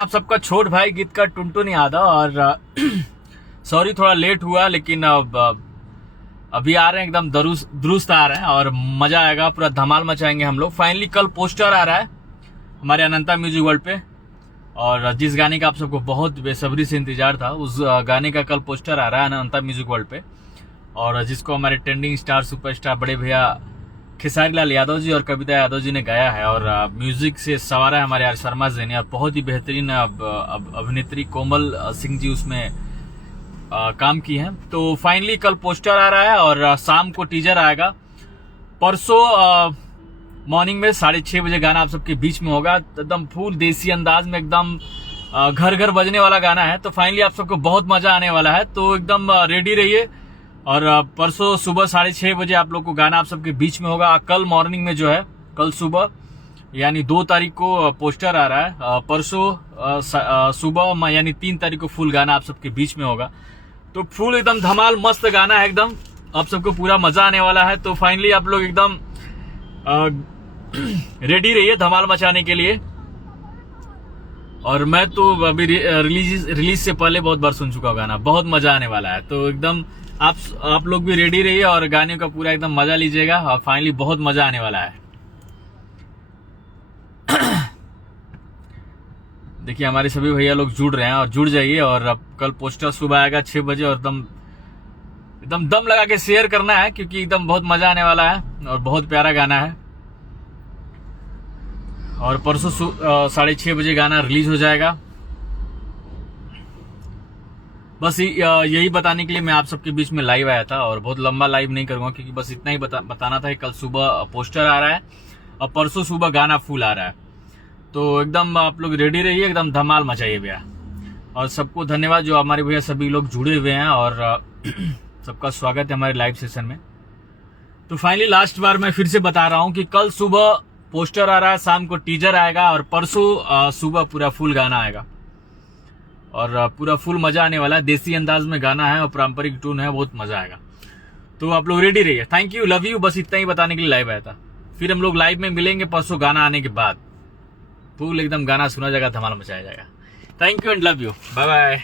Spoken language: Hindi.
आप सबका छोट भाई गीतकार टुनटुन यादव और सॉरी थोड़ा लेट हुआ, लेकिन अब अभी आ रहे हैं, एकदम दुरुस्त आ रहे हैं और मजा आएगा, पूरा धमाल मचाएंगे हम लोग। फाइनली कल पोस्टर आ रहा है हमारे अनंता म्यूजिक वर्ल्ड पे, और जिस गाने का आप सबको बहुत बेसब्री से इंतजार था, उस गाने का कल पोस्टर आ रहा है अनंता म्यूजिक वर्ल्ड पे, और जिसको हमारे ट्रेंडिंग स्टार सुपरस्टार बड़े भैया खेसारी लाल यादव जी और कविता यादव जी ने गाया है, और म्यूजिक से सवारा है हमारे आर शर्मा जी ने, और बहुत ही बेहतरीन अभिनेत्री कोमल सिंह जी उसमें काम की हैं। तो फाइनली कल पोस्टर आ रहा है और शाम को टीजर आएगा। परसों मॉर्निंग में 6:30 बजे गाना आप सबके बीच में होगा, एकदम फुल देसी अंदाज में, एकदम घर घर बजने वाला गाना है। तो फाइनली आप सबको बहुत मजा आने वाला है, तो एकदम रेडी रहिए। और परसों सुबह 6:30 बजे आप लोग को गाना आप सबके बीच में होगा। कल मॉर्निंग में जो है, कल सुबह यानी 2 तारीख को पोस्टर आ रहा है, परसों सुबह यानी 3 तारीख को फुल गाना आप सबके बीच में होगा। तो फुल एकदम धमाल मस्त गाना है, एकदम आप सबको पूरा मजा आने वाला है। तो फाइनली आप लोग एकदम रेडी रहिए धमाल मचाने के लिए। और मैं तो अभी रिलीज से पहले बहुत बार सुन चुका हूँ गाना, बहुत मजा आने वाला है। तो एकदम आप लोग भी रेडी रहिए और गाने का पूरा एकदम मजा लीजिएगा, और फाइनली बहुत मजा आने वाला है। देखिए हमारे सभी भैया लोग जुड़ रहे हैं, और जुड़ जाइए। और अब कल पोस्टर सुबह आएगा 6 बजे, और एकदम दम लगा के शेयर करना है, क्योंकि एकदम बहुत मजा आने वाला है और बहुत प्यारा गाना है। और परसों 6:30 बजे गाना रिलीज हो जाएगा। बस यही बताने के लिए मैं आप सबके बीच में लाइव आया था, और बहुत लंबा लाइव नहीं करूंगा, क्योंकि बस इतना ही बताना था कि कल सुबह पोस्टर आ रहा है और परसों सुबह गाना फुल आ रहा है। तो एकदम आप लोग रेडी रहिए, एकदम धमाल मचाइए भैया। और सबको धन्यवाद जो हमारे भैया सभी लोग जुड़े हुए हैं, और सबका स्वागत है हमारे लाइव सेशन में। तो फाइनली लास्ट बार मैं फिर से बता रहा हूँ कि कल सुबह पोस्टर आ रहा है, शाम को टीजर आएगा, और परसों सुबह पूरा फुल गाना आएगा, और पूरा फुल मजा आने वाला है। देसी अंदाज में गाना है और पारंपरिक टून है, बहुत मजा आएगा। तो आप लोग रेडी रहिए। Thank you, love you. बस इतना ही बताने के लिए लाइव आया था। फिर हम लोग लाइव में मिलेंगे परसों गाना आने के बाद, फुल एकदम गाना सुना जाएगा, धमाल मचाया जाएगा। Thank you and love you, bye bye.